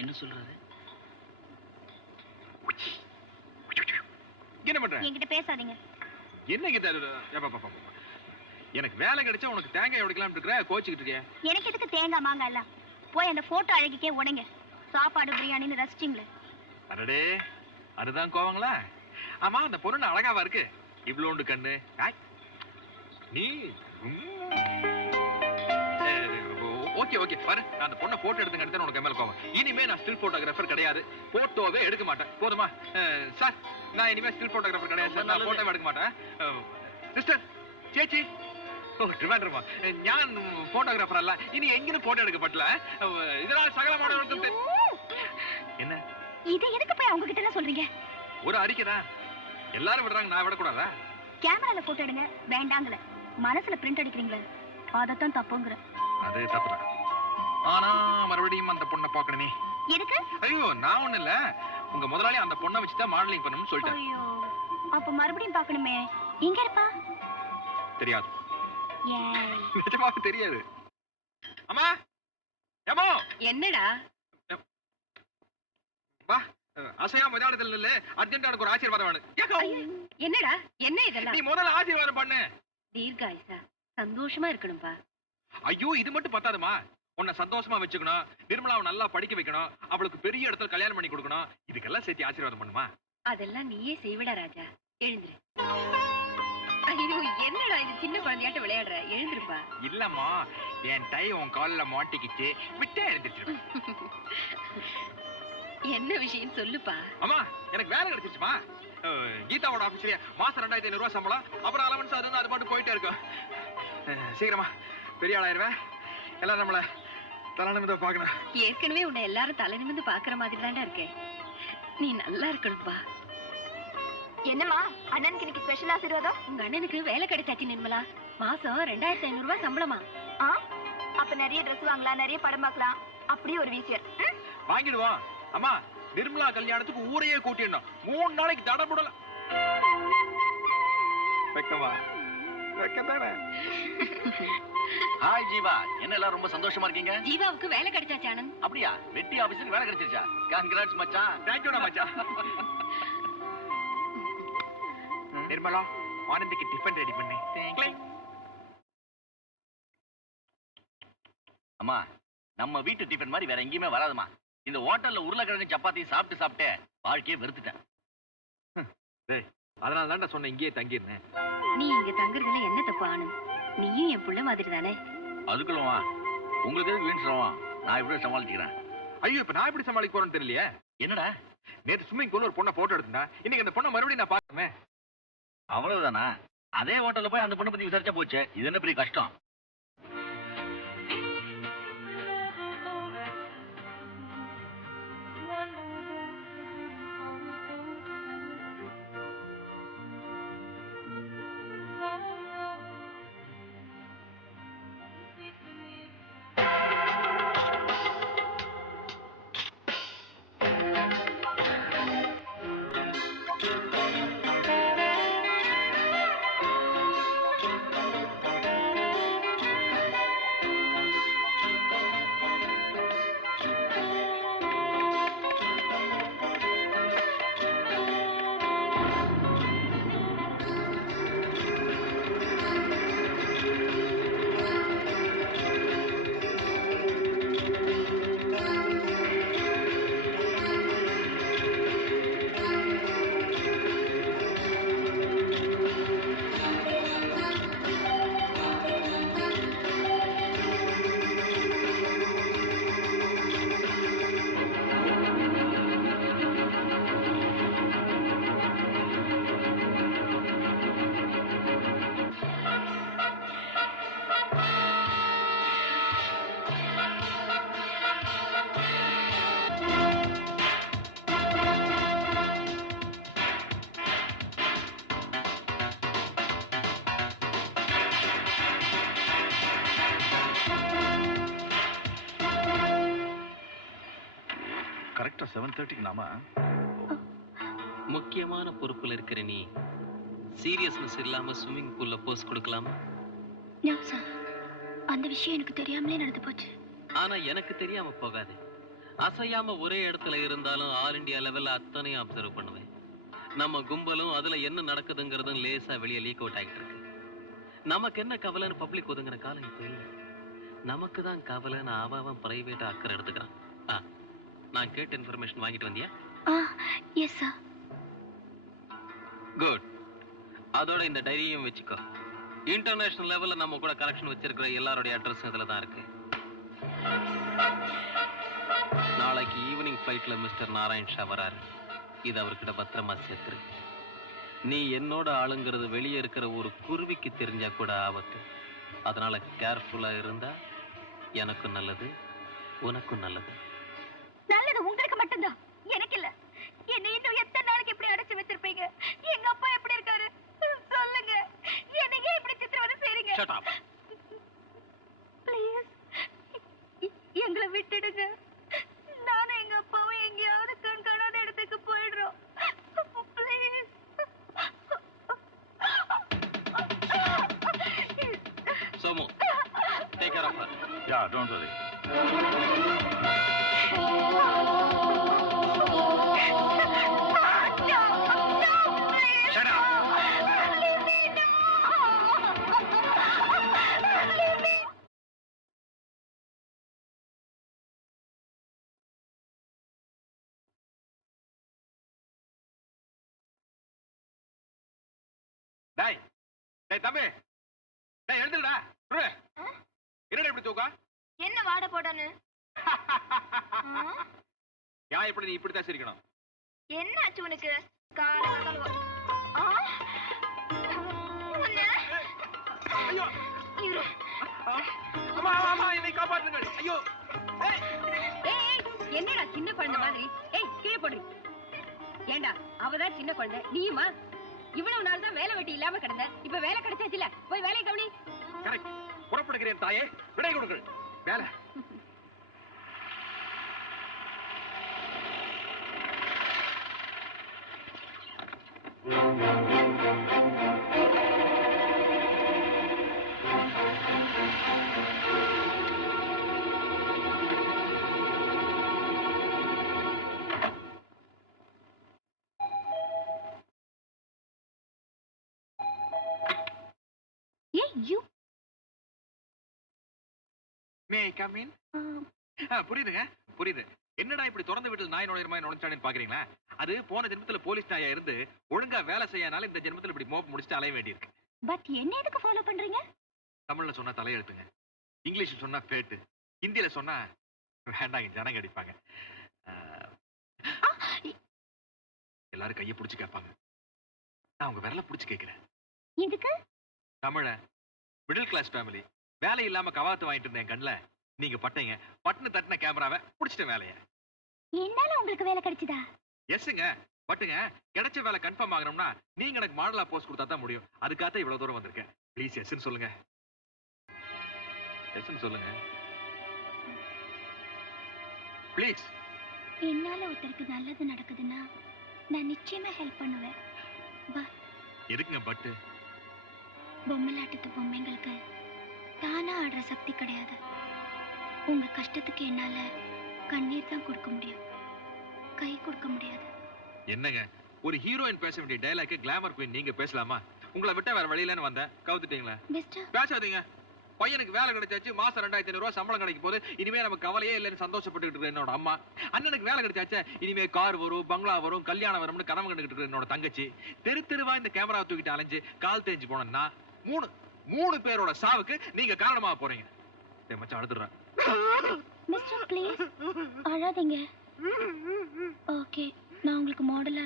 என்ன சொல்றாரு? என்ன பண்ற? என்கிட்ட பேசாதீங்க. என்ன கிட்ட? எனக்கு வேலை கிடைச்சா உனக்கு தேங்காய் உடைக்கலாம் இருக்கற கோச்சிக்கிட்டு இருக்கே. எனக்கு எதுக்கு தேங்காய் மாங்காய் எல்லாம்? போய் அந்த போட்டோ அழகிக்கே உடைங்க. சாப்பாடு பிரியாணின்னு ரசிச்சிங்களே. அடடே, அதுதான் கோவங்களா? ஆமா, அந்த பொண்ணு அழகாவா இருக்கு. இவ்வளோண்டு கண்ணு. நீ ஓகே ஓகே பாரு, நான் அந்த பொண்ணை போட்டோ எடுத்து எடுத்து உனக்கு மேல கோவம். இனிமே நான் ஸ்டில் போட்டோகிராஃபர் கிடையாது. போட்டோவே எடுக்க மாட்டேன். போதுமா சார்? நான் இனிமே ஸ்டில் போட்டோகிராஃபர் கிடையாது சார். நான் போட்டோவே எடுக்க மாட்டேன். சிஸ்டர், ചേച്ചി, ട്രിവാൻഡ്രമാ, ഞാൻ ഫോട്ടോഗ്രാഫർ അല്ല. ഇനി എങ്ങനെ ഫോട്ടോ എടുക്കപ്പെട്ടില്ല. இதனால் சகலமானவர்களுக்கும் என்ன? இதை எதுக்கு போய் அவங்க கிட்ட எல்லாம் சொல்றீங்க? ஒரு அறிக்கைதா, எல்லாரும் விடுறாங்க, நான் விடக்கூடாதா? கேமரால போட்டோ எடுங்க வேண்டாங்கல, மனசுல பிரிண்ட் அடிக்கிறீங்களே அதத்தான் தப்புங்கற. அது தப்புதான். ஆனா மறுபடியும் அந்த பொண்ணை பார்க்கணுமே. எதுக்கு? ஐயோ, நான் ஒண்ணு இல்ல, உங்க முதலாளி அந்த பொண்ணை வச்சுதான் மாடலிங் பண்ணணும்னு சொல்லிட்டாரு. ஐயோ, அப்ப மறுபடியும் பார்க்கணுமே. எங்க இருப்பா? தெரியாது. ஏய், நிஜமாவே தெரியாது. அம்மா, ஏமா, என்னடா? வா, அசையாம விளையாடுதல் இல்ல, அர்ஜென்ட்டா எனக்கு ஒரு ஆசீர்வாதம் வேணும். என்னடா? என்ன இதெல்லாம்? நீ முதல்ல ஆசீர்வாதம் பண்ணு. தீர்காயுசா, சந்தோஷமா இருக்கணும்பா. ஐயோ, இது மட்டும் பத்தாதுமா. உன்னை சந்தோஷமா வச்சுக்கணும், நிர்மலாவை நல்லா படிக்க வைக்கணும், அவளுக்கு பெரிய இடத்துல கல்யாணம் பண்ணி கொடுக்கணும். இதுக்கெல்லாம் சேர்த்து ஆசீர்வாதம் பண்ணுமா? அதெல்லாம் நீயே செய்விட ராஜா. எழுந்துரு. ஐயோ, என்னடா இது, சின்ன குழந்தையாட்ட விளையாடுற? எழுந்துருப்பா. இல்லம்மா, என் டை உன் கால்ல மாட்டிக்கிச்சு, விட்டே எழுந்திருச்சிருவேன். என்ன விஷயம் சொல்லுப்பா. அம்மா, எனக்கு வேலை கிடைச்சிருச்சுமா. கீதாவோட ஆபீஸ்லயே மாசம் 2500 ரூபாய் சம்பளம், அப்புறம் அலவன்ஸ் அது அது பாட்டு போயிட்டே இருக்கும். சீக்கிரமா பெரிய ஆளாயிருவேன். எல்லாரும் நம்மள தலை நிமிர்ந்து பார்க்கணும். ஏற்கனவே உன்னை எல்லாரும் தலை நிமிர்ந்து பாக்குற மாதிரி தான்டா இருக்கேன். நீ நல்லா இருக்கணும்பா. என்னம்மா அண்ணனுக்கு இன்னைக்கு ஸ்பெஷல் ஆசீர்வாதம்? உங்க அண்ணனுக்கு வேலை கிடைச்சாச்சு நிர்மலா. மாசம் 2500 ரூபாய் சம்பளமா. அப்ப நிறைய ட்ரெஸ் வாங்கலாம், நிறைய படம் பார்க்கலாம். அப்படியே ஒரு வீசியர் வாங்கிடுவோம். அம்மா, நிர்மலா கல்யாணத்துக்கு ஊரையே கூட்டிடணும். 3 நாளைக்கு தடபுடலாம். வெக்கமா? வெக்கதானே? ஹாய் ஜீவா, என்ன எல்லாம் ரொம்ப சந்தோஷமா இருக்கீங்க? ஜீவாவுக்கு வேலை கிடைச்சாச்சு ஆனந்த். அப்படியா? வெட்டி ஆபீஸ்க்கு வேலை கிடைச்சிருச்சா? கங்க்ராட்ஸ் மச்சான். தேங்க்யூடா மச்சான். நிர்மலா, ஆனந்திக்கு டிஃபன் ரெடி பண்ணு. அம்மா, நம்ம வீட்டு டிஃபன் மாதிரி வேற எங்கேயுமே வராதுமா. இந்த ஹோட்டல்ல உருளைக்கிழங்கு சப்பாத்தி சாப்பிட்டு சாப்பிட்டு வாழ்க்கையே வெறுத்துட்டேன். அதனால தான்டா சொன்னேன் இங்கேயே தங்கிருந்தேன். நீ இங்க தங்குறதுல என்ன தப்பு ஆனந்த்? நீயும் என் புள்ள மாதிரி தானே. அதுக்குள்ளவா உங்களுக்கு எதுக்கு வீண் சிரமம்? நான் இப்படி சமாளிச்சுக்கிறேன். ஐயோ, இப்ப நான் எப்படி சமாளிக்க போறேன்னு தெரியலையே. என்னடா? நேற்று ஸ்விம்மிங் பூல்ல ஒரு பொண்ணை போட்டோ எடுத்தா, இன்னைக்கு அந்த பொண்ணை மறுபடியும் நான் பார்த்தேன். அவ்வளவுதானா? அதே ஹோட்டல்ல போய் அந்த பொண்ணை பத்தி விசாரிச்சா போச்சு. இது என்ன பெரிய கஷ்டம்? கரெக்டா 7:30க்கு நாம முக்கியமான பொறுப்புல இருக்கிற நீ சீரியஸ்னஸ் இல்லாம ஸ்விம்மிங் பூல்ல போஸ் கொடுக்கலாமா? அந்த விஷயம் எனக்கு தெரியாமலே நடந்து போச்சு. ஆனா எனக்கு தெரியாம போகாது. அசையாம ஒரே இடத்துல இருந்தாலும் ஆல் இந்தியா லெவல்ல அத்தனையும் அப்சர்வ் பண்ணுவேன். நம்ம கும்பலும் அதுல என்ன நடக்குதுங்கிறதும் லேசா வெளியே லீக் அவுட் ஆகிட்டு இருக்கு. நமக்கு என்ன கவலைன்னு பப்ளிக் ஒதுங்கின காலம் இப்ப இல்ல. நமக்கு தான் கவலைன்னு அவன் பிரைவேட்டா அக்கறை எடுத்துக்கிறான். நான் கேட்ட இன்ஃபர்மேஷன் வாங்கிட்டு வந்தியா? Yes sir. குட். அதோட இந்த டைரியும் வச்சுக்கோ. இன்டர்நேஷனல் லெவல்ல நம்ம கூட கலெக்ஷன் வச்சிருக்கிற எல்லாரோட அட்ரஸும் இதுல தான் இருக்கு. நாளைக்கு ஈவினிங் ஃபிளைட்ல மிஸ்டர் நாராயண் ஷா வராரு. இது அவர்கிட்ட பத்திரமா சேர்த்துரு. நீ என்னோட ஆளுங்கிறது வெளியே இருக்கிற ஒரு குருவிக்கு தெரிஞ்சா கூட ஆபத்து. அதனால கேர்ஃபுல்லா இருந்தா எனக்கும் நல்லது, உனக்கும் நல்லது. நல்லது உங்களுக்கு மட்டும்தான், எனக்கு இல்ல. என்ன இன்னும் எத்தனை நாளைக்கு இப்படி அடைச்சு வச்சிருப்பீங்க? எங்க அப்பா எப்படி இருக்காரு சொல்லுங்க. என்னைய இப்படி சித்திரவதை செய்றீங்க? Shut up. ப்ளீஸ் எங்களை விட்டுடுங்க. நானும் எங்க அப்பாவும் எங்கேயாவது கண் காணாத இடத்துக்கு போயிடுறோம். Please. Somu, take care of her. Yeah, don't worry. Shut up. டேய் டேய் தம்பி, டேய் எழுந்துடா. என்னடா இப்படி தூக்கம்? என்ன வாட போடானு? யா இப்படி நீ இப்படித்தான் சிரிக்கணும். என்ன ஆச்சு உனக்கு? காலம் ஐயோ அம்மா அம்மா என்னை காப்பாற்றுங்கள். ஐயோ ஏய் ஏய் என்னடா சின்ன குழந்தை மாதிரி? ஏய் கீழே போடு. ஏண்டா அவதான் சின்ன குழந்தை, நீயுமா? இவ்வளவு நாள் தான் வேலை வெட்டி இல்லாம கிடந்த, இப்ப வேலை கிடைச்சாச்சுல, போய் வேலையை கவனி. கரெக்ட். புறப்படுகிறேன் தாயே, விடை கொடுங்கள். வேலை மே ஐ கம் இன்? புரியுதுங்க, புரியுது. என்னடா இப்படி திறந்து விட்டு நாய் நுழையிற மாதிரி நுழைச்சானு பாக்குறீங்களா? அது போன ஜென்மத்துல போலீஸ் நாயா இருந்து ஒழுங்கா வேலை செய்யனால இந்த ஜென்மத்துல இப்படி மோப் முடிச்சுட்டு அலைய வேண்டியிருக்கு. பட் என்ன எதுக்கு ஃபாலோ பண்றீங்க? தமிழ்ல சொன்னா தலையெழுத்துங்க, இங்கிலீஷ்ல சொன்னா பேட்டு, ஹிந்தியில சொன்னா வேண்டாங்க ஜனங்க அடிப்பாங்க. எல்லாரும் கையை பிடிச்சு கேட்பாங்க, நான் உங்க விரல பிடிச்சு கேட்கிறேன். இதுக்கு தமிழ மிடில் கிளாஸ் ஃபேமிலி, வேலை இல்லாம கவாத்து வாங்கிட்டு இருந்தேன் கண்ணுல நீங்க பட்டீங்க, பட்டுன்னு தட்டின கேமராவை புடிச்சிட்ட வேலைய. என்னால உங்களுக்கு வேலை கிடைச்சதா? எஸ்ங்க, பட்டுங்க கிடைச்ச வேலை கன்ஃபார்ம் ஆகணும்னா நீங்க எனக்கு மாடலா போஸ்ட் கொடுத்தா தான் முடியும். அதுக்காக இவ்வளவு தூரம் வந்திருக்கேன். ப்ளீஸ் எஸ்ன்னு சொல்லுங்க, எஸ்ன்னு சொல்லுங்க ப்ளீஸ். என்னால ஒருத்தருக்கு நல்லது நடக்குதுன்னா நான் நிச்சயமா ஹெல்ப் பண்ணுவேன். எதுக்குங்க பட்டு? பொம்மலாட்டத்து பொம்மைங்களுக்கு தானா ஆடுற சக்தி கிடையாது. உங்க கஷ்டத்துக்கு என்னால கண்ணீர் தான் கொடுக்க முடியும், கை கொடுக்க முடியாது. என்னங்க ஒரு ஹீரோயின் பேச வேண்டிய டயலாக் கிளாமர் குயின் நீங்க பேசலாமா? உங்களை விட்ட வேற வழியிலன்னு வந்தேன், கவுத்துட்டீங்களா? பேசாதீங்க. பையனுக்கு வேலை கிடைச்சாச்சு, மாசம் 2500 ரூபாய் சம்பளம் கிடைக்கும் போது இனிமே நமக்கு கவலையே இல்லைன்னு சந்தோஷப்பட்டு இருக்கு என்னோட அம்மா. அண்ணனுக்கு வேலை கிடைச்சாச்சு, இனிமே கார் வரும், பங்களா வரும், கல்யாணம் வரும்னு கனவு கண்டுகிட்டு இருக்கு என்னோட தங்கச்சி. தெரு தெருவா இந்த கேமரா தூக்கிட்டு அலைஞ்சு கால் தேஞ்சு போனேன்னா மூணு பேரோட சாவுக்கு நீங்க காரணமா போறீங்க. மச்சான் அழுதுறேன். மிஸ்டர் ப்ளீஸ் அழாதீங்க. ஓகே, நான் உங்களுக்கு மாடலா